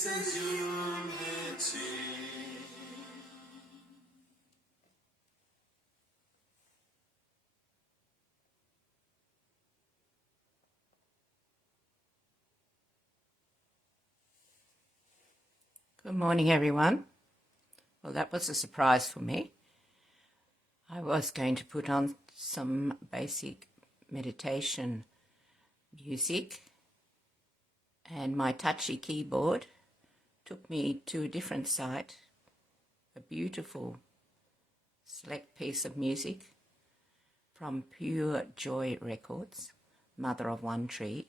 Good morning, everyone. Well, that was a surprise for me. I was going to put on some basic meditation music, and my touchy keyboard took me to a different site, a beautiful select piece of music from Pure Joy Records, Mother of One Tree,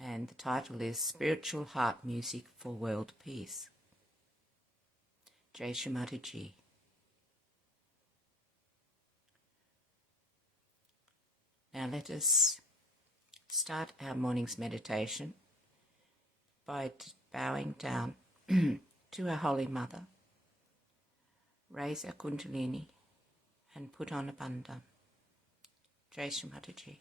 and the title is Spiritual Heart Music for World Peace. Shri Mataji. Now let us start our morning's meditation by bowing down to our Holy Mother. Raise our Kundalini and put on a bandhan. Shri Mataji.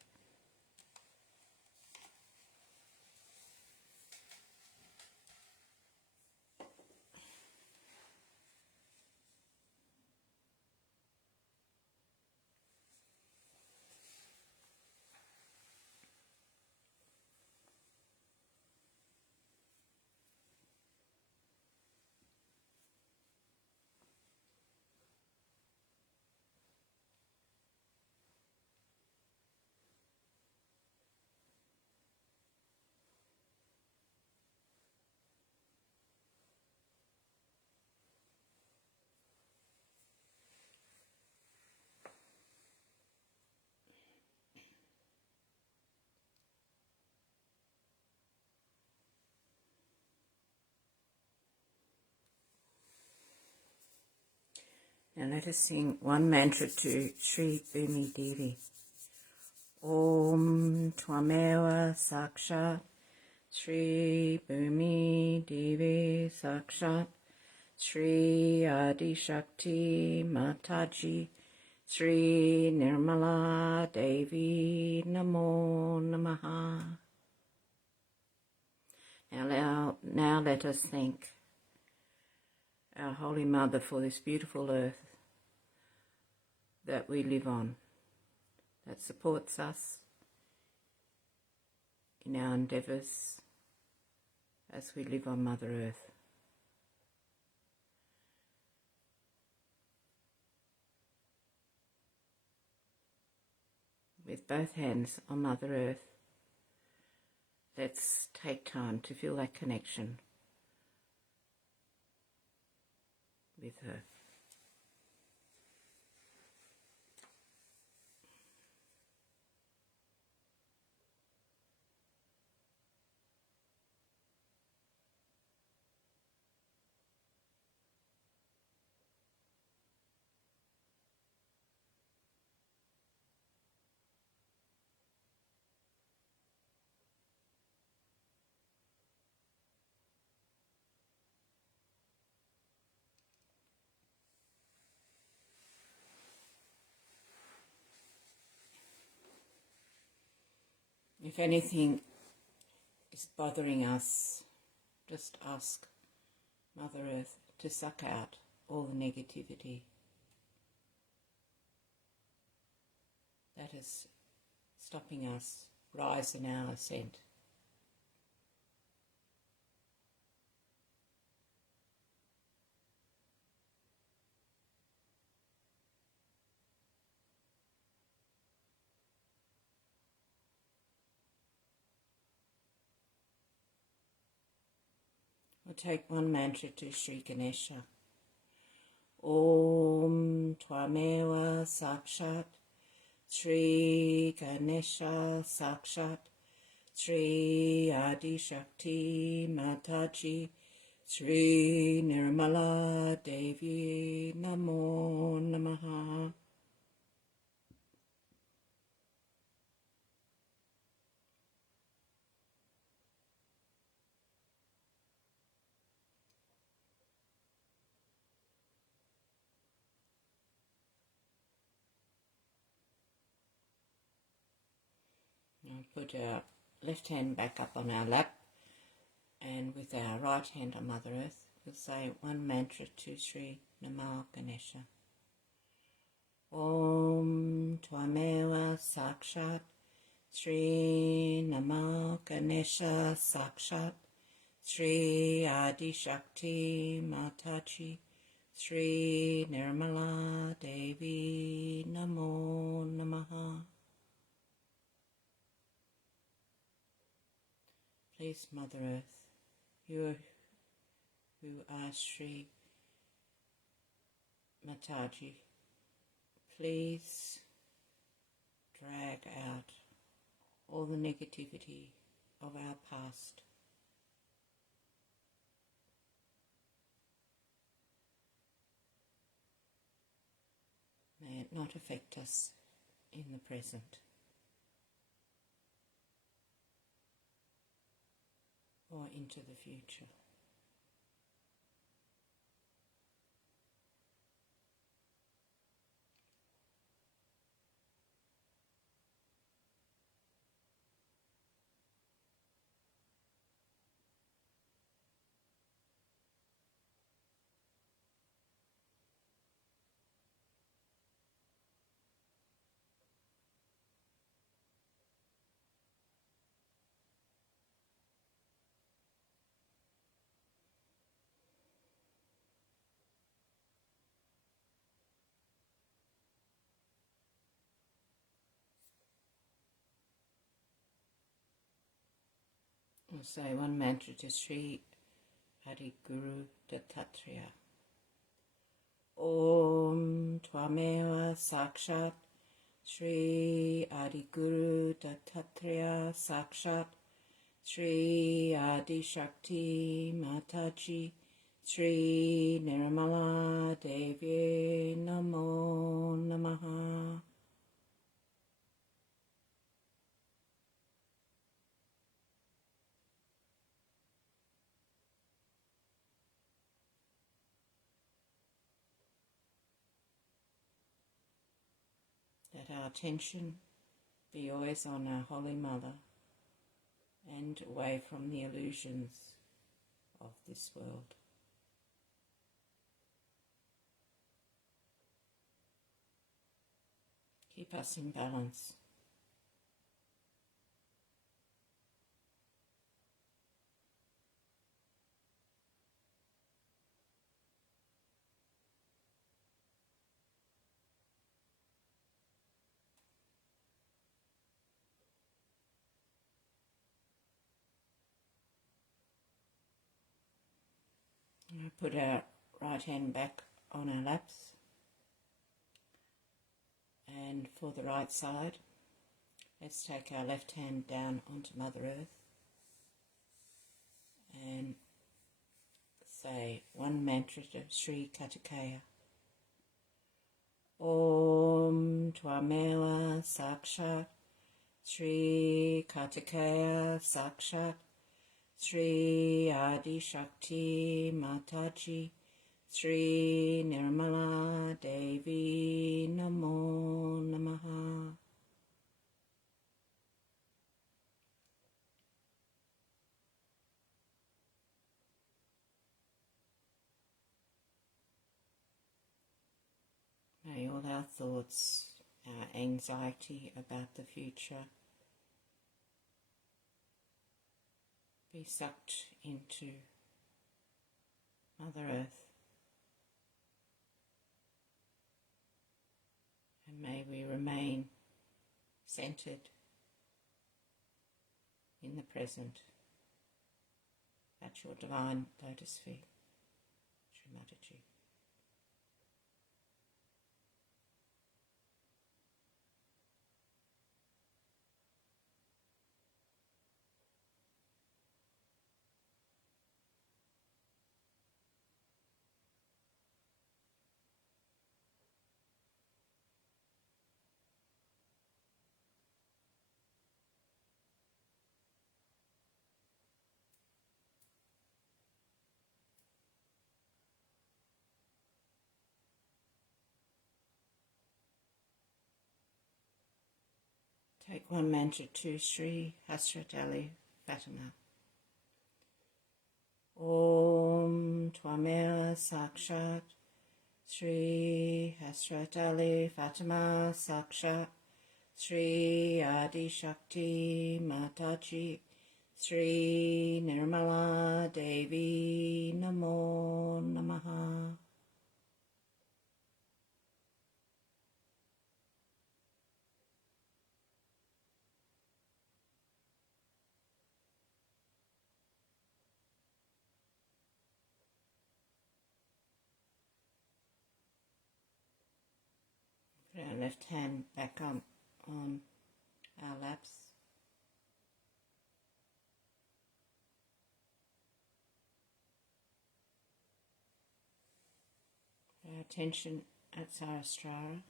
Now let us sing one mantra to Shri Bhumi Devi. Om Twameva Sakshat Shri Bhumi Devi Sakshat Shri Adi Shakti Mataji Shri Nirmala Devi Namo Namaha. Now let us thank our Holy Mother for this beautiful earth that we live on, that supports us in our endeavours as we live on Mother Earth. With both hands on Mother Earth, let's take time to feel that connection with her. If anything is bothering us, just ask Mother Earth to suck out all the negativity that is stopping us rise in our ascent. We'll take one mantra to Sri Ganesha. Om Twameva Sakshat Shri Ganesha Sakshat Shri Adi Shakti Mataji Shri Nirmala Devi Namo Namaha. Now put our left hand back up on our lap And with our right hand on Mother Earth, we'll say one mantra to Shri Mataji. Om Tvameva Sakshat Shri Mataji Sakshat Shri Adi Shakti Mataji Shri Nirmala Devi Namo Namaha. Please, Mother Earth, you who are Shri Mataji, please drag out all the negativity of our past. May it not affect us in the present or into the future. We'll say one mantra to Shri Adi Guru Dattatreya. Om Tvameva Sakshat Shri Adi Guru Dattatreya Sakshat Shri Adi Shakti Mataji Shri Nirmala Devi Namo Namaha. Let our attention be always on our Holy Mother and away from the illusions of this world. Keep us in balance. Put our right hand back on our laps, and for the right side, let's take our left hand down onto Mother Earth and say one mantra to Sri Kartikeya. Om Tvameva Sakshat Sri Kartikeya Sakshat Shri Adi Shakti Mataji Shri Nirmala Devi Namo Namaha. May all our thoughts, our anxiety about the future be sucked into Mother Earth, and may we remain centered in the present at your divine lotus feet, Shri Mataji. Take one mantra to Sri Hasrat Ali Fatima. Twamea Sakshat, Shri Hasrat Ali Fatima Sakshat, Shri Adi Shakti Mataji, Shri Nirmala Devi Namo Namaha. Put our left hand back on our laps. Put our attention at Sahasrara.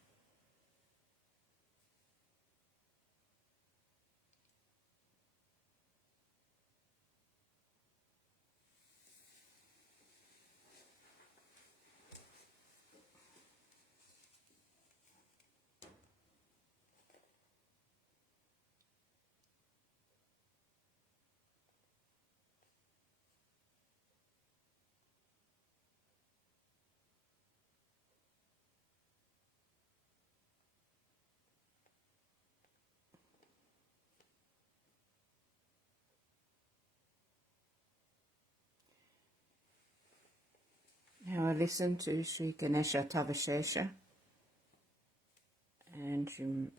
Now I listen to Sri Ganesha Tavashesha, and you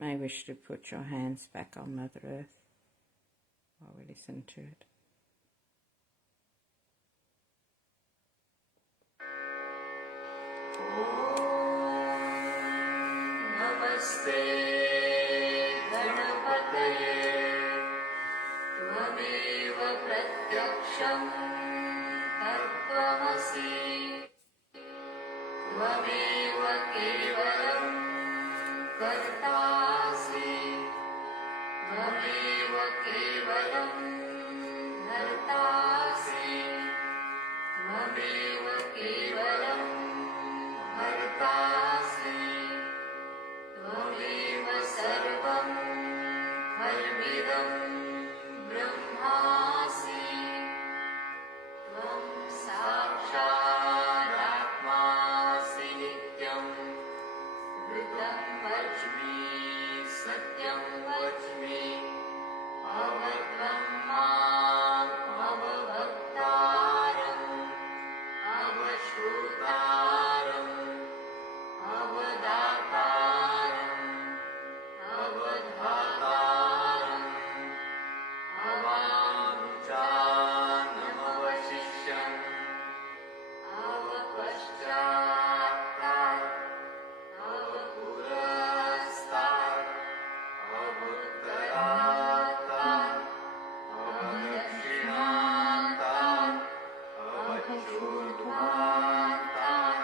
may wish to put your hands back on Mother Earth while we listen to it. Namaste Ganapataye Tvameva Pratyaksham Tattvamasi Tvameva Kevalam Kartasi Tvameva Kevalam Hartasi Tvameva Kevalam Hartasi Tvameva Sarvam Kalvidam Brahmasi Tvam Sakshat Atmasi Nityam Vritam Vachmi Satyam Vachmi Avatvam Mam Avabhaktaram Avashrutaram Avadataram Avadhataram Avanujanamavashishyam Avapashchatat Avapurastat Avuttaratat Avadakshinatat Avachurtvatat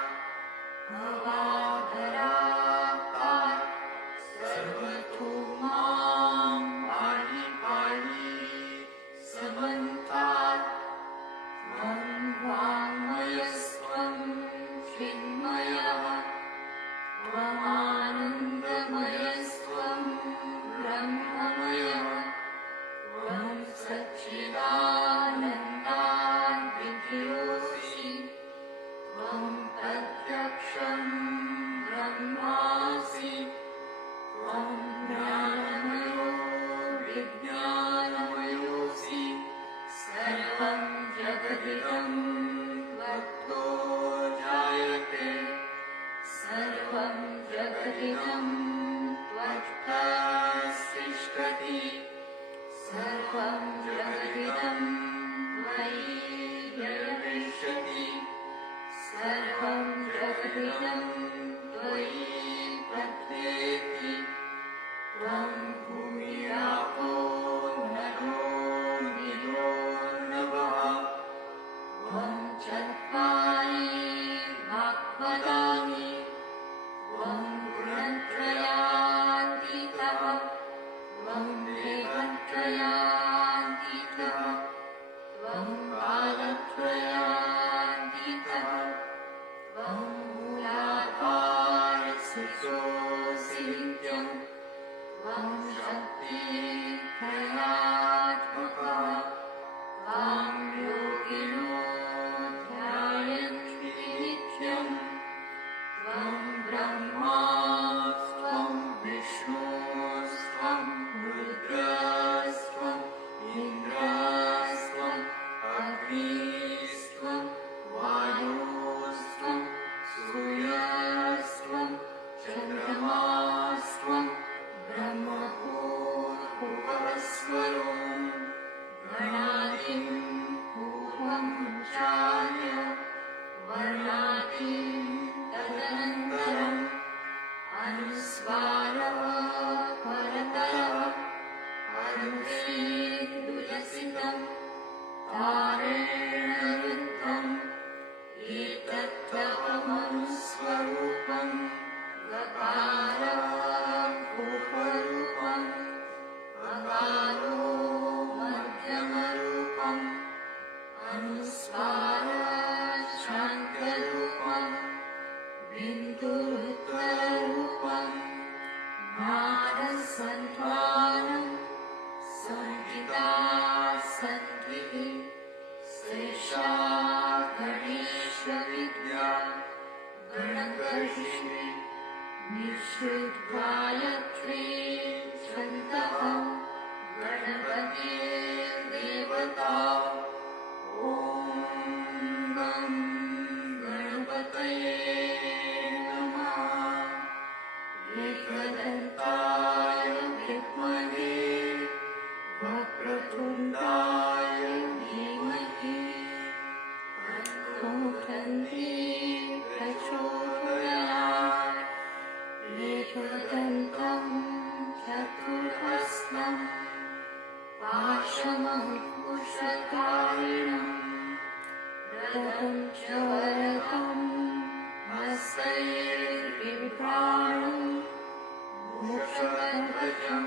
Avadharatat Sarvatomam Pali Pali Samantat Tvam Vangmayasvam Chinmayah Tvam Anandamayasvam Brahmamayah Tvam Satchidanandam Vidyosi Tvam Pratyaksham Brahmasi Tvam Jnanamayo Vijnanamayosi Sarvam Jagadidam Tvatto Jayate Sarvam Jagadidam Tvattastishtati Sarvam Jagadidam Tvayi Vyavishati Sarvam Jagadidam Tvayi Pratyeti Tvam Bhumi Apo Naro Nilo Navaha Tvam Chatvari Bhagavadani Tvam Gunatraya तन्मे प्रचोदयात् एकदन्तं चतुर्हस्तं पाशमङ्कुशधारिणं रथं च वरदं हस्तैर्बिभ्राणं मुषगध्वजं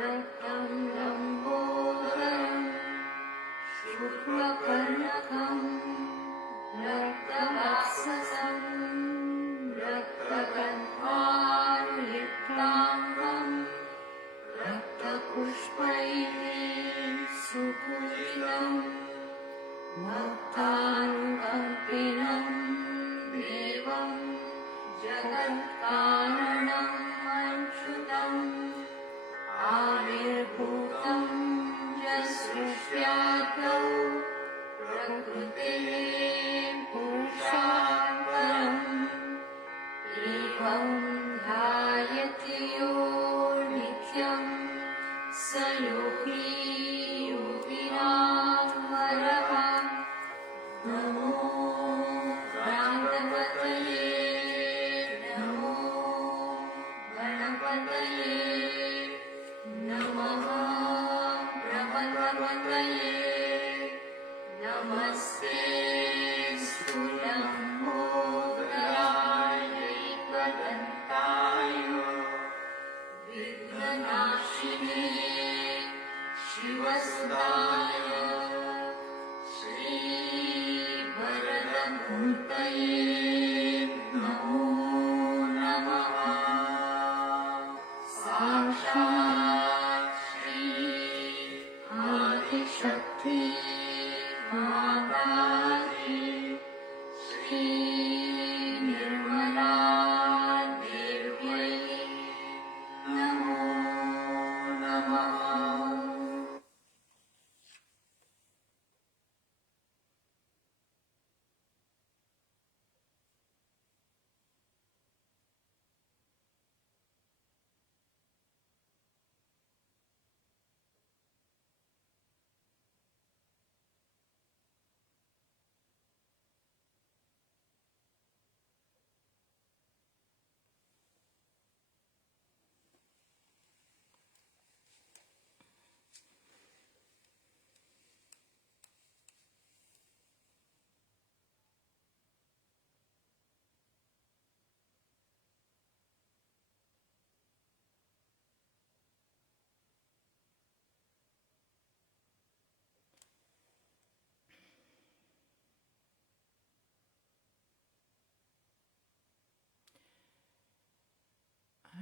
रक्तं लम्बोदरं शुक्लपर्णकं रक्तवाससं रक्तगन्धानुलिप्ताङ्गं रक्तपुष्पैः सुपूजितं भक्तानुकम्पिनं देवं जगत्कारणं अच्युतम् आविर्भूतं च सृष्ट्यादौ प्रकृतेः पुरुषात् परम् एवं ध्यायति यो नित्यं स योगी योगिनां वरः नमो भ्रान्तपतये नमो गणपतये नमः प्रभवतये नमस्ते स्थूलम्बोदराय एकदन्ताय विघ्ननाशिने शिवसुताय श्रीवरदमूर्तये नमो नमः साक्षात् श्री आदिशक्ति माताजी श्री निर्मला देव्यै नमो नमः।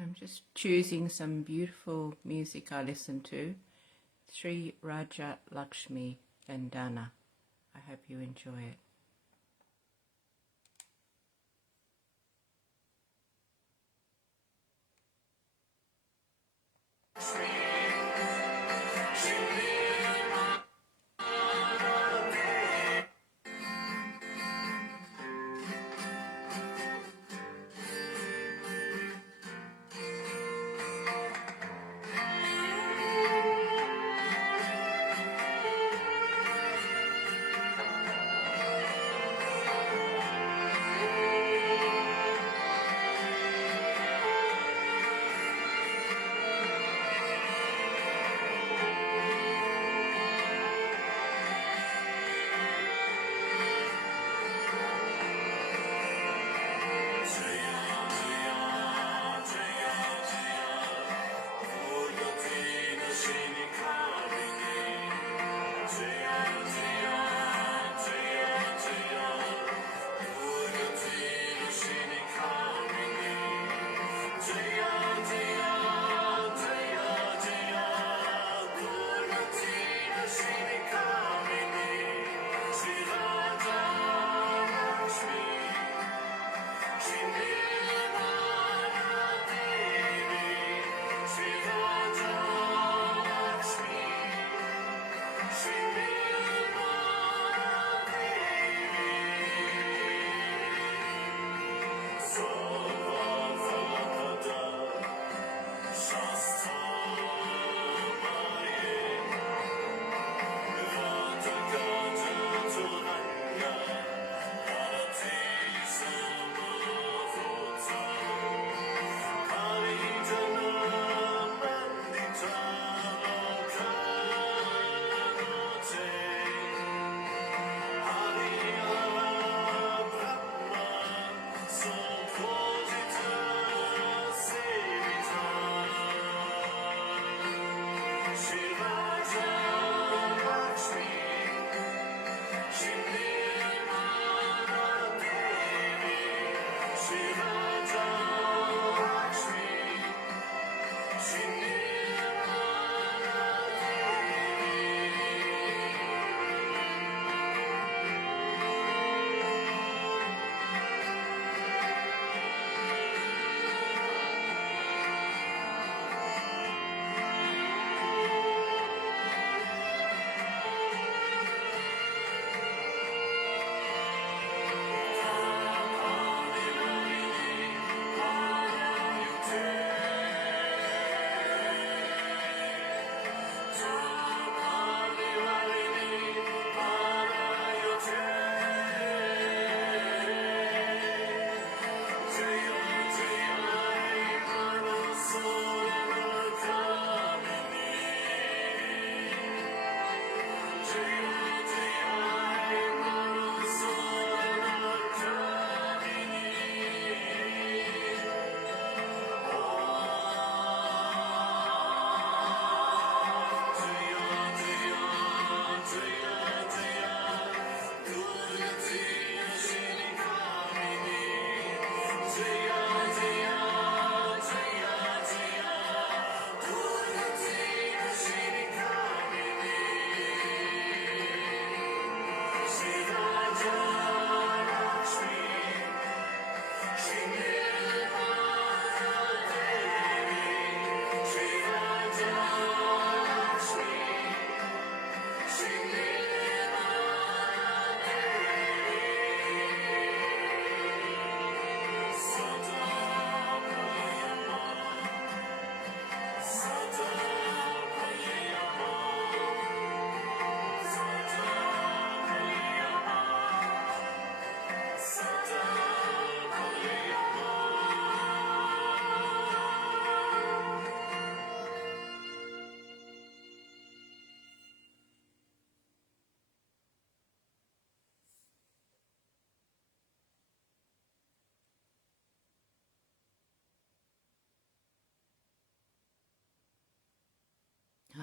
I'm just choosing some beautiful music I listen to. Sri Raja Lakshmi Vandana. I hope you enjoy it.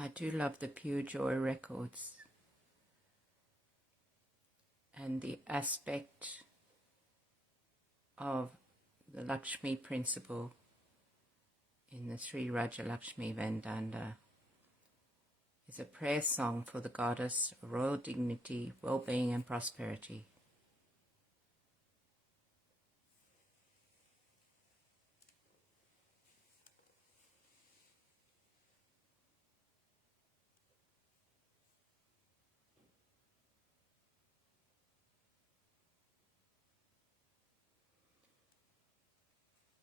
I do love the Pure Joy records and the aspect of the Lakshmi principle in the Sri Raja Lakshmi Vandanda is a prayer song for the goddess of royal dignity, well-being and prosperity.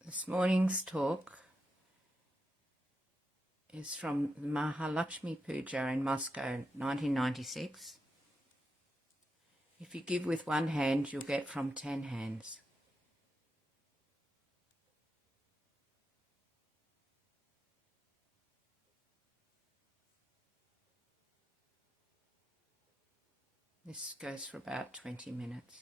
This morning's talk is from the Mahalakshmi Puja in Moscow, 1996. If you give with one hand, you'll get from 10 hands. This goes for about 20 minutes.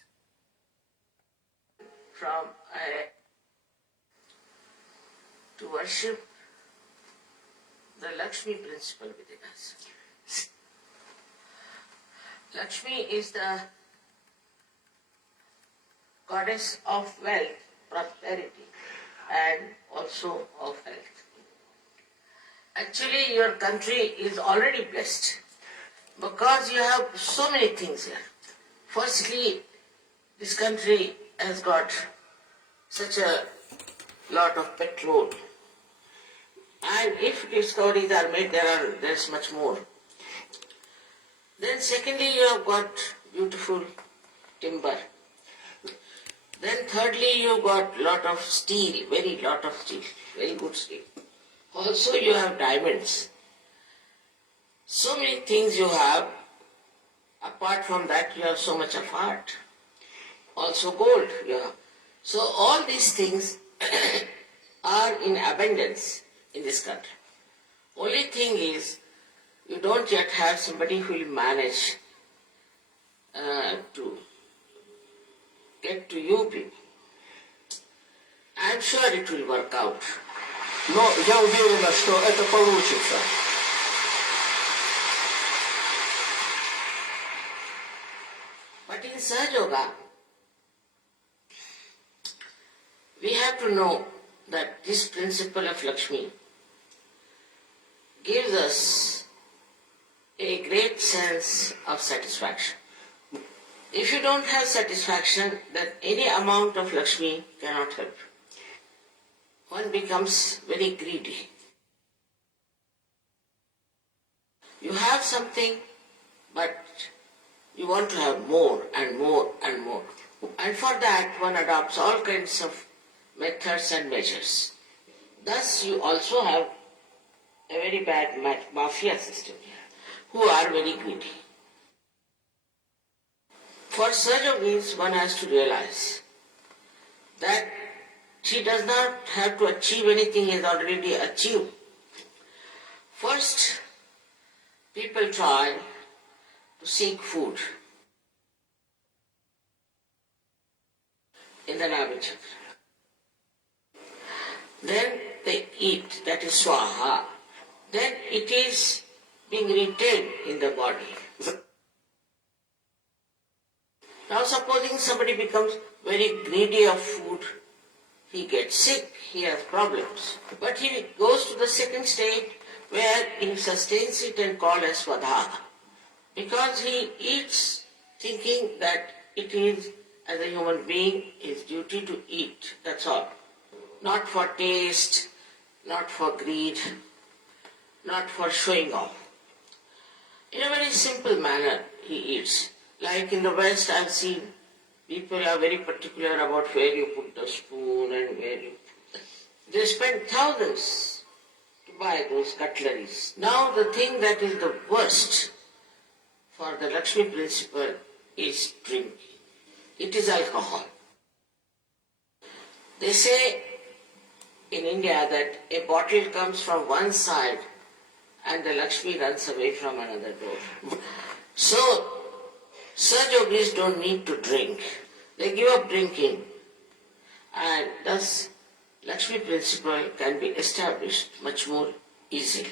To worship the Lakshmi principle within us. Lakshmi is the goddess of wealth, prosperity, and also of health. Actually, your country is already blessed because you have so many things here. Firstly, this country has got such a lot of petrol. And if discoveries are made, there's much more. Then secondly, you have got beautiful timber. Then thirdly, you have got lot of steel, very lot of steel, very good steel. Also you have diamonds. So many things you have. Apart from that, you have so much of art. Also gold you have. So all these things are in abundance in this country. Only thing is, you don't yet have somebody who will manage to get to you people. I'm sure it will work out. Но я уверена, что это получится. But in Sahaja, we have to know that this principle of Lakshmi gives us a great sense of satisfaction. If you don't have satisfaction, then any amount of Lakshmi cannot help. One becomes very greedy. You have something, but you want to have more and more and more. And for that, one adopts all kinds of methods and measures. Thus, you also have a very bad mafia system who are very greedy. For Sahaja means one has to realize that she does not have to achieve anything he has already achieved. First, people try to seek food in the Navichandra. Then they eat, that is swaha. Then it is being retained in the body. Now supposing somebody becomes very greedy of food, he gets sick, he has problems. But he goes to the second state where he sustains it and called as svadha. Because he eats thinking that it is, as a human being, his duty to eat, that's all. Not for taste, not for greed, not for showing off. In a very simple manner he eats. Like in the West, I've seen people are very particular about where you put the spoon and where you put They spend thousands to buy those cutleries. Now the thing that is the worst for the Lakshmi principle is drink. It is alcohol. They say in India that a bottle comes from one side and the Lakshmi runs away from another door. So, such yogis don't need to drink. They give up drinking, and thus Lakshmi principle can be established much more easily.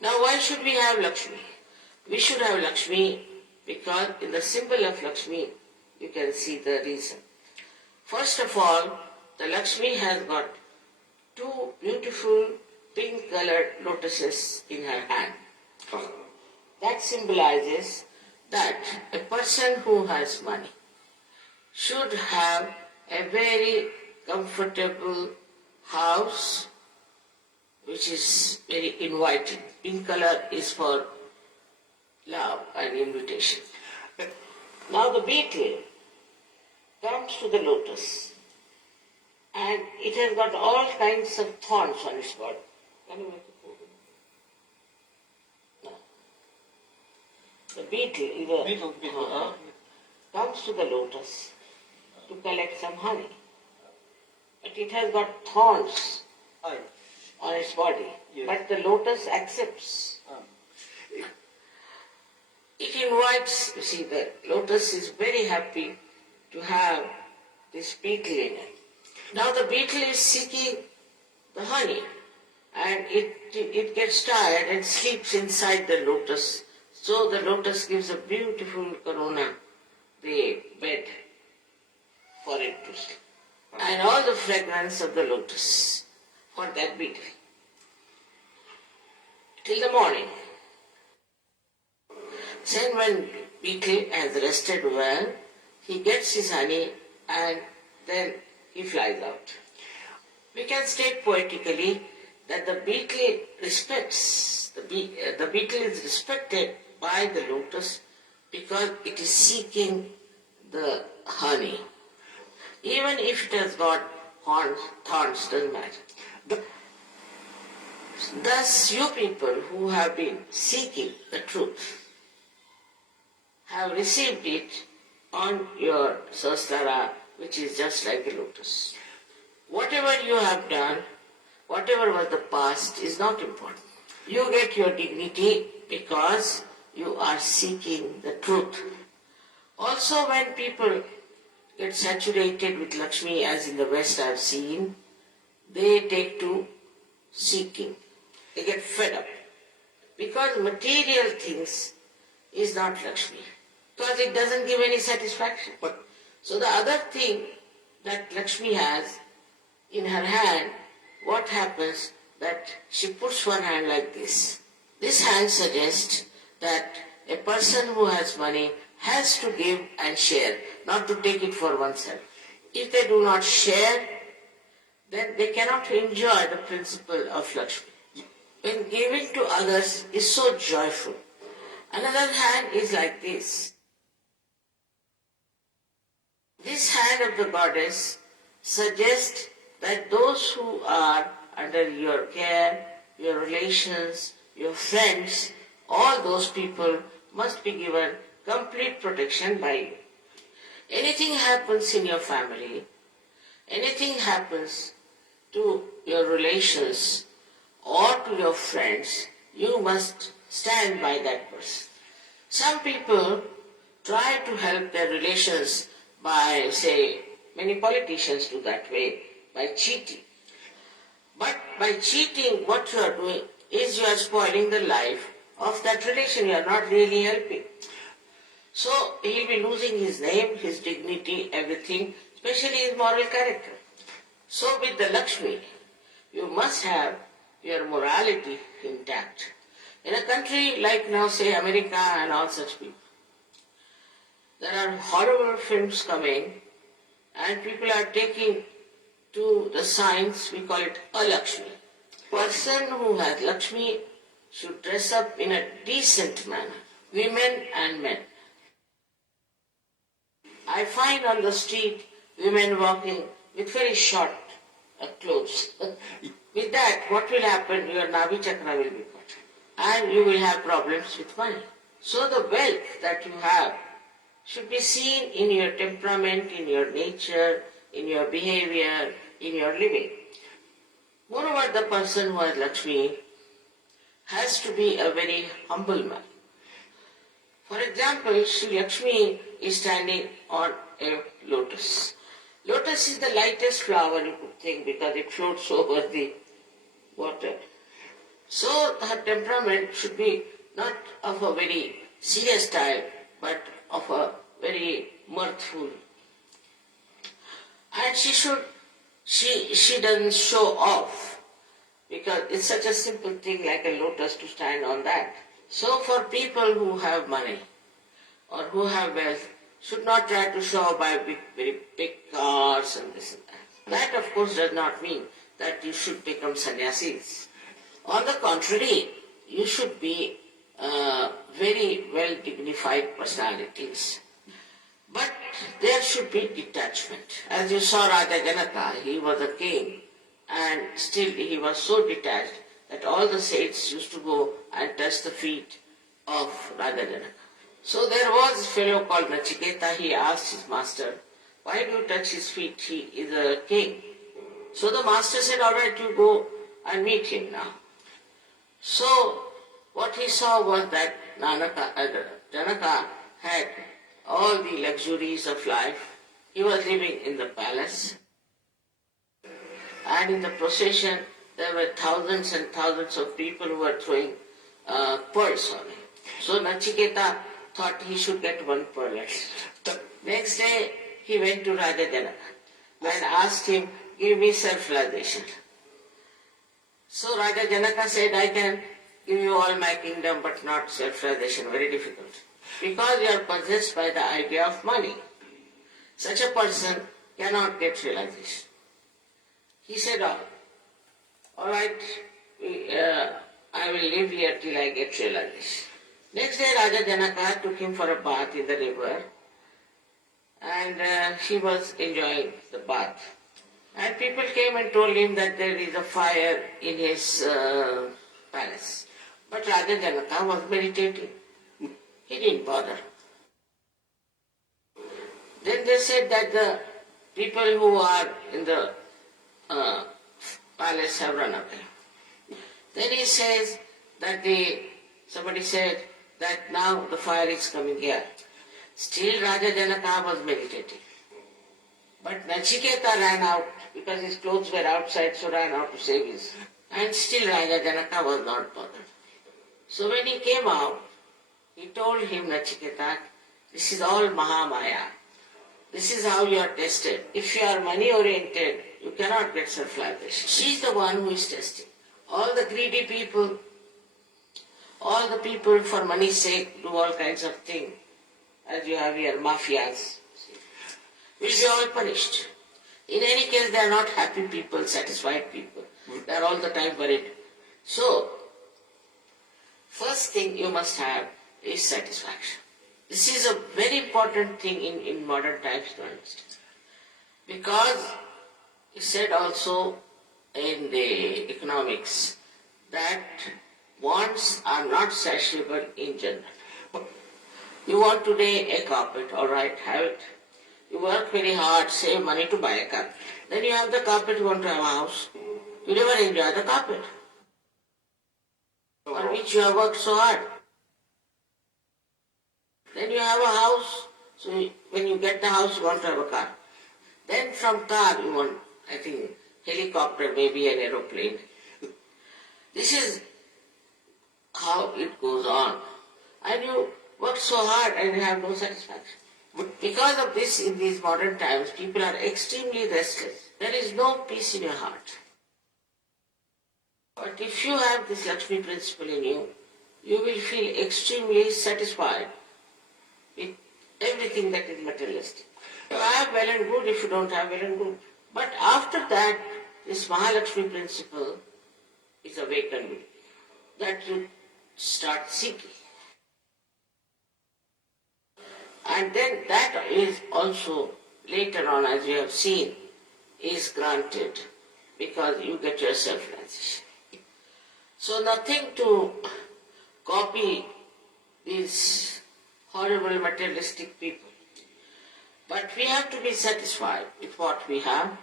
Now why should we have Lakshmi? We should have Lakshmi because in the symbol of Lakshmi you can see the reason. First of all, the Lakshmi has got two beautiful pink colored lotuses in her hand. That symbolizes that a person who has money should have a very comfortable house which is very inviting. Pink color is for love and invitation. Now the beetle comes to the lotus and it has got all kinds of thorns on its body. Can you make it move? No. The beetle comes to the lotus to collect some honey. But it has got thorns on its body. Yes. But the lotus accepts. It invites, you see, the lotus is very happy to have this beetle in it. Now the beetle is seeking the honey and it gets tired and sleeps inside the lotus. So the lotus gives a beautiful corona, the bed for it to sleep. And all the fragrance of the lotus for that beetle. Till the morning. Then when beetle has rested well, he gets his honey and then he flies out. We can state poetically that the beetle respects, the beetle is respected by the lotus because it is seeking the honey. Even if it has got thorns, doesn't matter. Thus, you people who have been seeking the truth have received it on your sastara, which is just like a lotus. Whatever you have done, whatever was the past is not important. You get your dignity because you are seeking the truth. Also, when people get saturated with Lakshmi, as in the West I have seen, they take to seeking. They get fed up. Because material things is not Lakshmi. Because it doesn't give any satisfaction. So the other thing that Lakshmi has in her hand, what happens that she puts one hand like this. This hand suggests that a person who has money has to give and share, not to take it for oneself. If they do not share, then they cannot enjoy the principle of Lakshmi. When giving to others is so joyful. Another hand is like this. This hand of the goddess suggests that those who are under your care, your relations, your friends, all those people must be given complete protection by you. Anything happens in your family, anything happens to your relations or to your friends, you must stand by that person. Some people try to help their relations by, say, many politicians do that way, by cheating. But by cheating, what you are doing is you are spoiling the life of that relation. You are not really helping. So he will be losing his name, his dignity, everything, especially his moral character. So with the Lakshmi, you must have your morality intact. In a country like now, say, America and all such people, there are horrible films coming and people are taking to the signs, we call it a Lakshmi. Person who has Lakshmi should dress up in a decent manner, women and men. I find on the street women walking with very short clothes. With that, what will happen? Your Navi Chakra will be cut and you will have problems with money. So the wealth that you have should be seen in your temperament, in your nature, in your behavior, in your living. Moreover, the person who has Lakshmi has to be a very humble man. For example, Shri Lakshmi is standing on a lotus. Lotus is the lightest flower you could think because it floats over the water. So her temperament should be not of a very serious type, but of a very mirthful. And she doesn't show off, because it's such a simple thing like a lotus to stand on that. So for people who have money or who have wealth, should not try to show off by very big cars and this and that. That of course does not mean that you should become sannyasis. On the contrary, you should be very well dignified personalities. But there should be detachment. As you saw Raja Janaka, he was a king, and still he was so detached that all the saints used to go and touch the feet of Raja Janaka. So there was a fellow called Nachiketa. He asked his master, why do you touch his feet? He is a king. So the master said, all right, you go and meet him now. So what he saw was that Janaka had all the luxuries of life. He was living in the palace. And in the procession, there were thousands and thousands of people who were throwing pearls on him. So Nachiketa thought he should get one pearl. Next day, he went to Raja Janaka and asked him, give me self-realization. So Raja Janaka said, I can give you all my kingdom, but not self-realization, very difficult. Because you are possessed by the idea of money. Such a person cannot get realization. He said, all right, I will live here till I get realization. Next day Raja Janaka took him for a bath in the river, and he was enjoying the bath. And people came and told him that there is a fire in his palace. But Raja Janaka was meditating. He didn't bother. Then they said that the people who are in the palace have run away. Then he says that somebody said that now the fire is coming here. Still Raja Janaka was meditating. But Nachiketa ran out because his clothes were outside, so ran out to save his. And still Raja Janaka was not bothered. So when he came out, he told him, Nachiketa, this is all Mahamaya. This is how you are tested. If you are money oriented, you cannot get self-realization. She is the one who is testing. All the greedy people, all the people for money's sake do all kinds of things, as you have here, mafias, will be all punished. In any case, they are not happy people, satisfied people. They are all the time worried. So, first thing you must have is satisfaction. This is a very important thing in modern times to understand. Because it said also in the economics that wants are not satiable in general. You want today a carpet, all right, have it. You work very hard, save money to buy a carpet. Then you have the carpet, you want to have a house. You never enjoy the carpet, for which you have worked so hard. Then you have a house, so when you get the house, you want to have a car. Then from car, you want, I think, helicopter, maybe an aeroplane. This is how it goes on. And you work so hard and you have no satisfaction. Because of this, in these modern times, people are extremely restless. There is no peace in your heart. But if you have this Lakshmi principle in you, you will feel extremely satisfied with everything that is materialistic. You have well and good if you don't have well and good. But after that, this Mahalakshmi principle is awakened with you, that you start seeking. And then that is also later on, as you have seen, is granted because you get your self-realization. So nothing to copy these horrible materialistic people. But we have to be satisfied with what we have,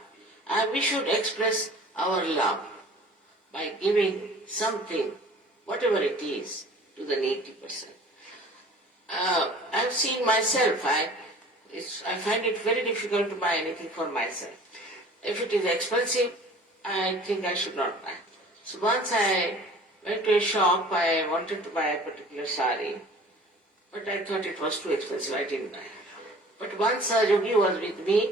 and we should express our love by giving something, whatever it is, to the needy person. I've seen myself, I find it very difficult to buy anything for myself. If it is expensive, I think I should not buy. So once I went to a shop. I wanted to buy a particular sari, but I thought it was too expensive. I didn't buy. But once Yogi was with me,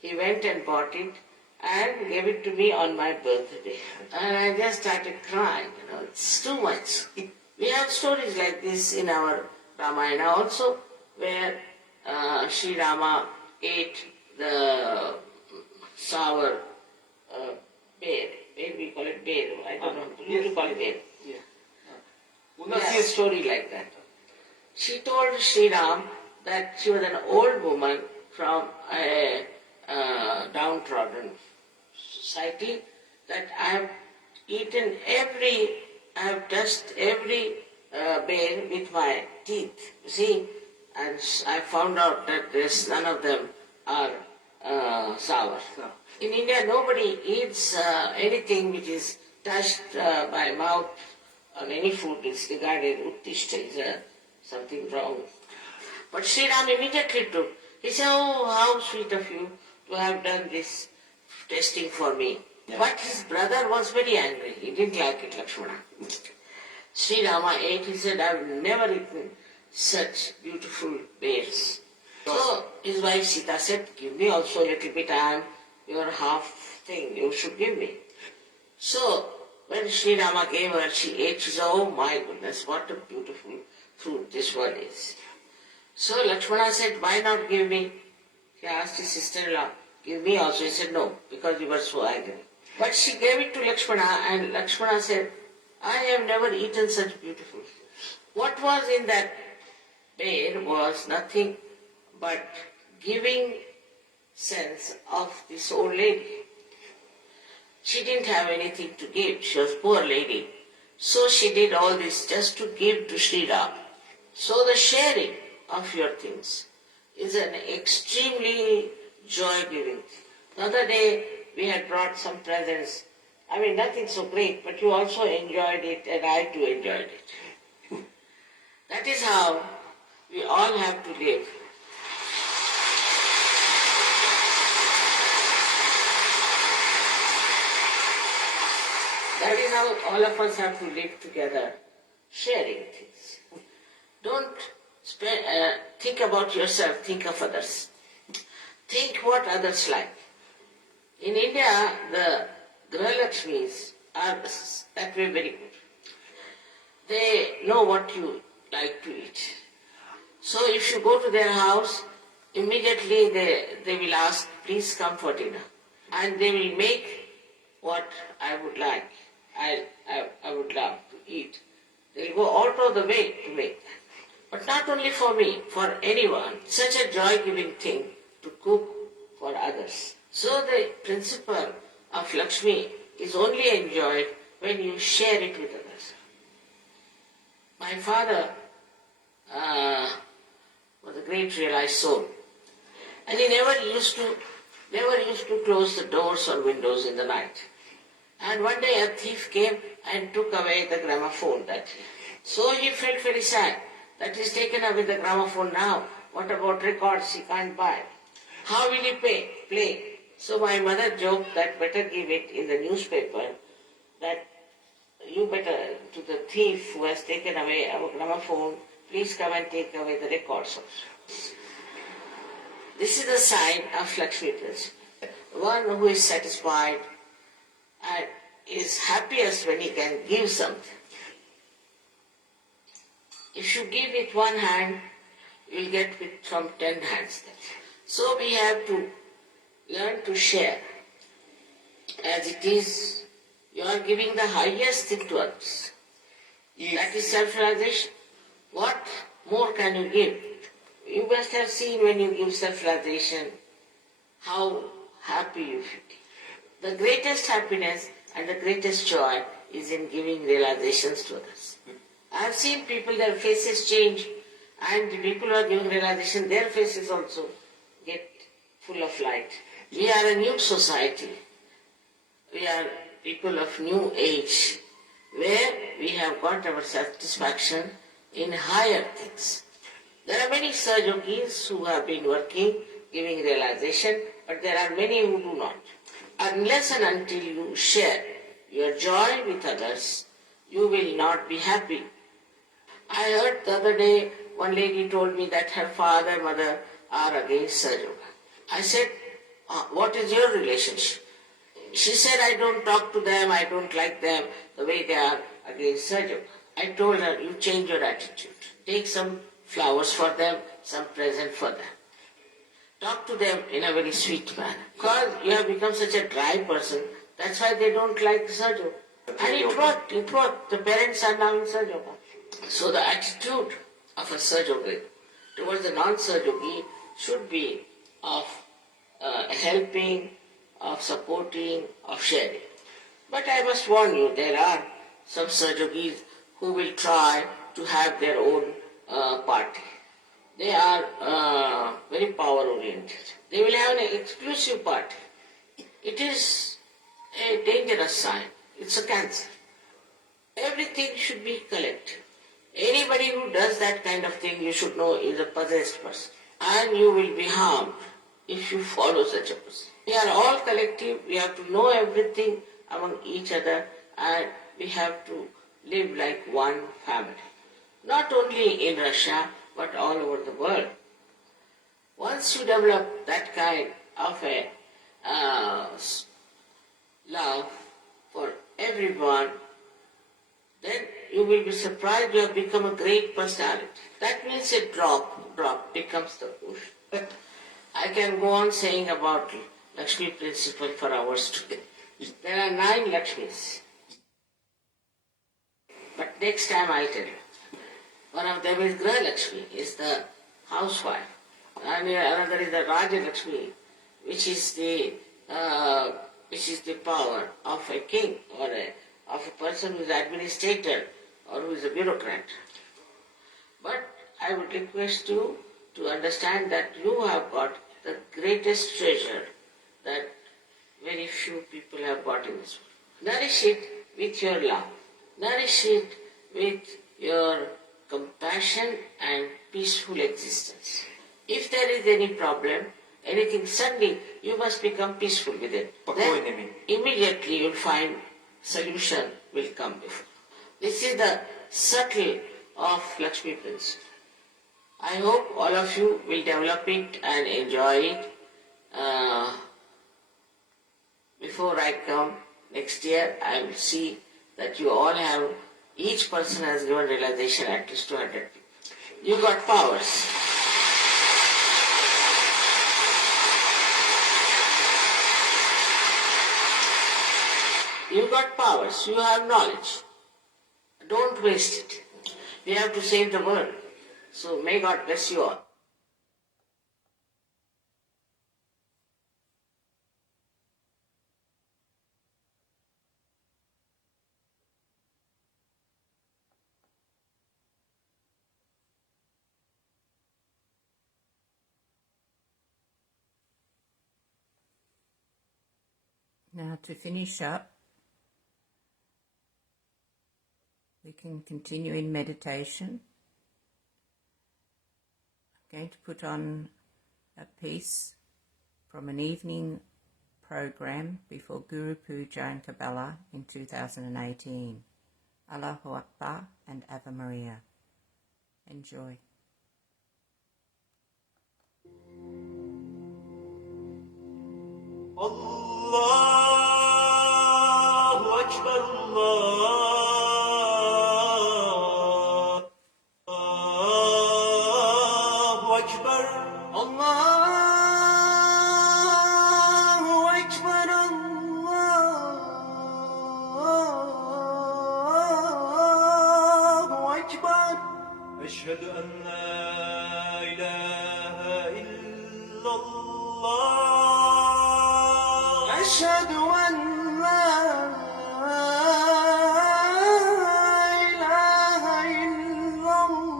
he went and bought it and gave it to me on my birthday. And I just started crying, it's too much. We have stories like this in our Ramayana also, where Sri Rama ate the sour bear. Maybe we call it bear. I don't know. You call it bear. Yeah. У We нас have a есть story like that. She told Sri Ram that she was an old woman from a downtrodden society, that I have touched every bear with my teeth. You see, and I found out that none of them are sour. In India, nobody eats anything which is touched by mouth on any food is regarded uttishta, is something wrong. But Sri Ram immediately took. He said, "Oh, how sweet of you to have done this testing for me." Yeah. But his brother was very angry. He didn't like it, Lakshmana. Sri Rama ate. He said, "I've never eaten such beautiful bears." So his wife Sita said, "Give me also a little bit. I am your half thing. You should give me." So when Sri Rama gave her, she ate. She said, "Oh my goodness, what a beautiful fruit this one is." So Lakshmana said, "Why not give me?" He asked his sister-in-law, "Give me also." He said, "No, because you were so angry." But she gave it to Lakshmana, and Lakshmana said, "I have never eaten such beautiful fruit." What was in that bear was nothing but giving sense of this old lady. She didn't have anything to give. She was a poor lady. So she did all this just to give to Sri Ram. So the sharing of your things is an extremely joy-giving thing. The other day we had brought some presents. I mean, nothing so great, but you also enjoyed it, and I too enjoyed it. That is how we all have to live. That is how all of us have to live together, sharing things. Don't think about yourself, think of others. Think what others like. In India, the Grahalaxmis are that way very good. They know what you like to eat. So if you go to their house, immediately they will ask, "Please come for dinner." And they will make what I would like, I would love to eat. They'll go out of the way to make that. But not only for me, for anyone. Such a joy-giving thing to cook for others. So the principle of Lakshmi is only enjoyed when you share it with others. My father was a great realized soul. And he never used to close the doors or windows in the night. And one day a thief came and took away the gramophone that day. So he felt very sad that he's taken away the gramophone now. What about records he can't buy? How will he play? So my mother joked that better give it in the newspaper, that you better, to the thief who has taken away our gramophone, please come and take away the records also. This is the sign of Lakshmi principle. One who is satisfied and is happiest when he can give something. If you give with one hand, you will get it from 10 hands. So we have to learn to share. As it is, you are giving the highest thing to others. That is self-realization. What more can you give? You must have seen when you give self-realization how happy you feel. The greatest happiness and the greatest joy is in giving realizations to others. I have seen people, their faces change, and the people who are giving realization, their faces also get full of light. We are a new society. We are people of new age, where we have got our satisfaction in higher things. There are many Sahajogis who have been working, giving realization, but there are many who do not. Unless and until you share your joy with others, you will not be happy. I heard the other day one lady told me that her father, mother are against Sahaja. I said, what is your relationship? She said, I don't talk to them, I don't like them the way they are against Sahaja. I told her, you change your attitude. Take some flowers for them, some present for them. Talk to them in a very sweet manner. Because you have become such a dry person, that's why they don't like Sahaja. And it worked. The parents are now in Sahaja. So the attitude of a Sahaja towards the non-Sahaja should be of helping, of supporting, of sharing. But I must warn you, there are some Sahajogis who will try to have their own party. They are very power-oriented. They will have an exclusive party. It is a dangerous sign. It's a cancer. Everything should be collective. Anybody who does that kind of thing, you should know, is a possessed person. And you will be harmed if you follow such a person. We are all collective. We have to know everything among each other, and we have to live like one family. Not only in Russia, but all over the world. Once you develop that kind of a love for everyone, then you will be surprised you have become a great personality. That means a drop becomes the ocean. But I can go on saying about Lakshmi principle for hours today. There are 9 Lakshmis. But next time I'll tell you. One of them is Graha Lakshmi, is the housewife. And another is the Raja Lakshmi, which is the power of a king or of a person who is administrator or who is a bureaucrat. But I would request you to understand that you have got the greatest treasure that very few people have got in this world. Nourish it with your love. Nourish it with your compassion and peaceful existence. If there is any problem, anything, suddenly you must become peaceful with it. Then immediately you will find solution will come before. This is the subtle of Lakshmi principle. I hope all of you will develop it and enjoy it. Before I come next year, I will see that you all have, each person has given realization at least 200 people. You got powers. You got powers, you have knowledge. Don't waste it. We have to save the world. So may God bless you all. Now to finish up, we can continue in meditation. I'm going to put on a piece from an evening program before Guru Puja and Kabbalah in 2018. Allahu Akbar and Ave Maria. Enjoy. Allahu Ekber, Allahu Ekber, Allahu Ekber, Allahu Ekber. Eşhedü en la ilahe illallah. أشهد أن لا إله إلا الله.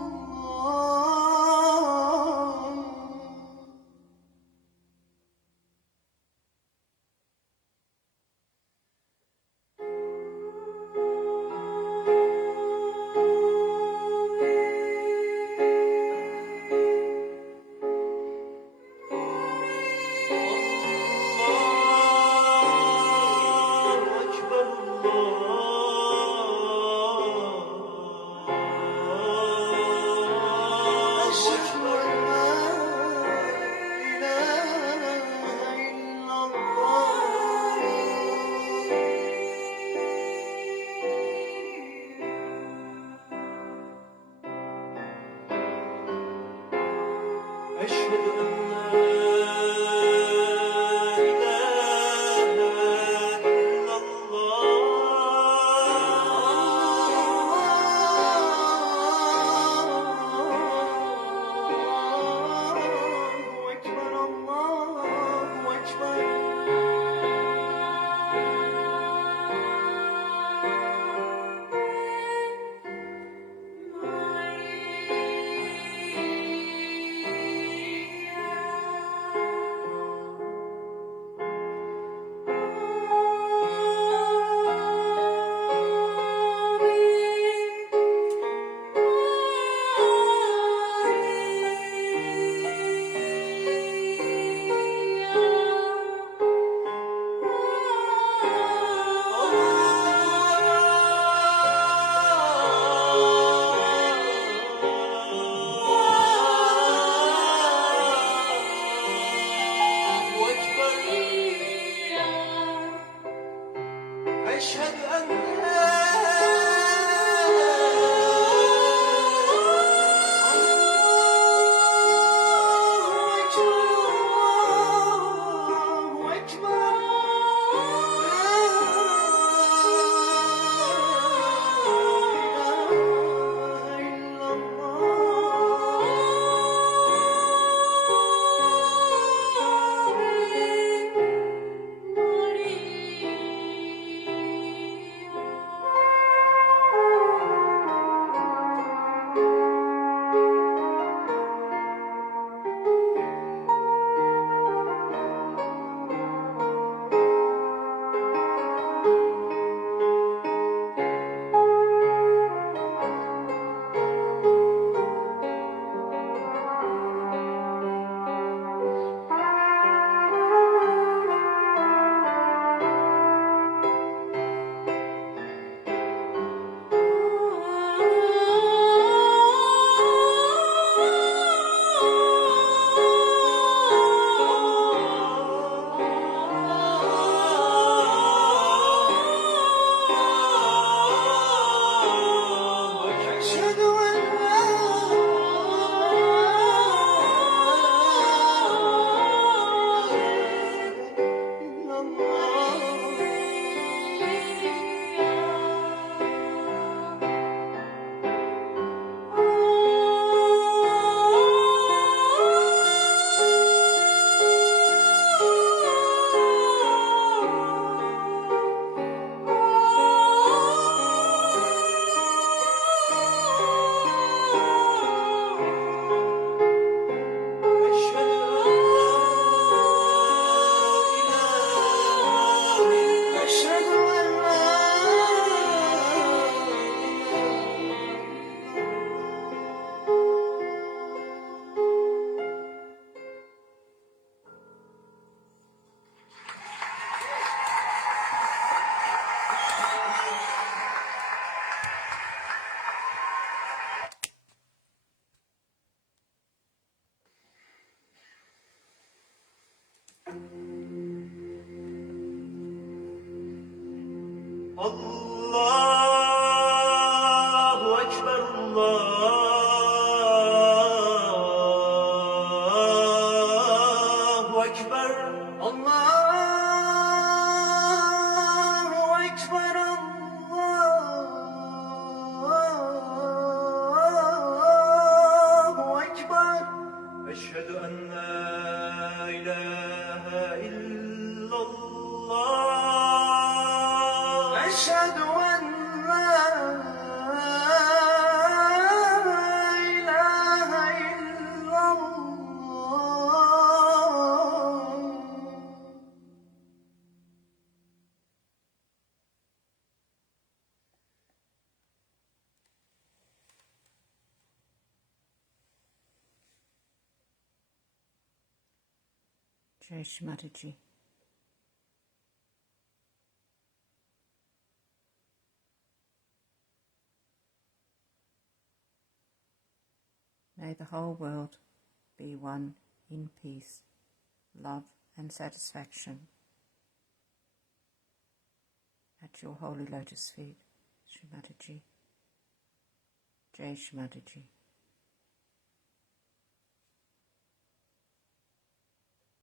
Allahu Ekber, Allahu Ekber, Allahu Ekber, Allahu Ekber. Eşhedü en la ilahe illallah. Eşhedü en la ilahe illallah. Shri Mataji. May the whole world be one in peace, love and satisfaction. At your holy lotus feet, Shri Mataji. Jai Shri Mataji.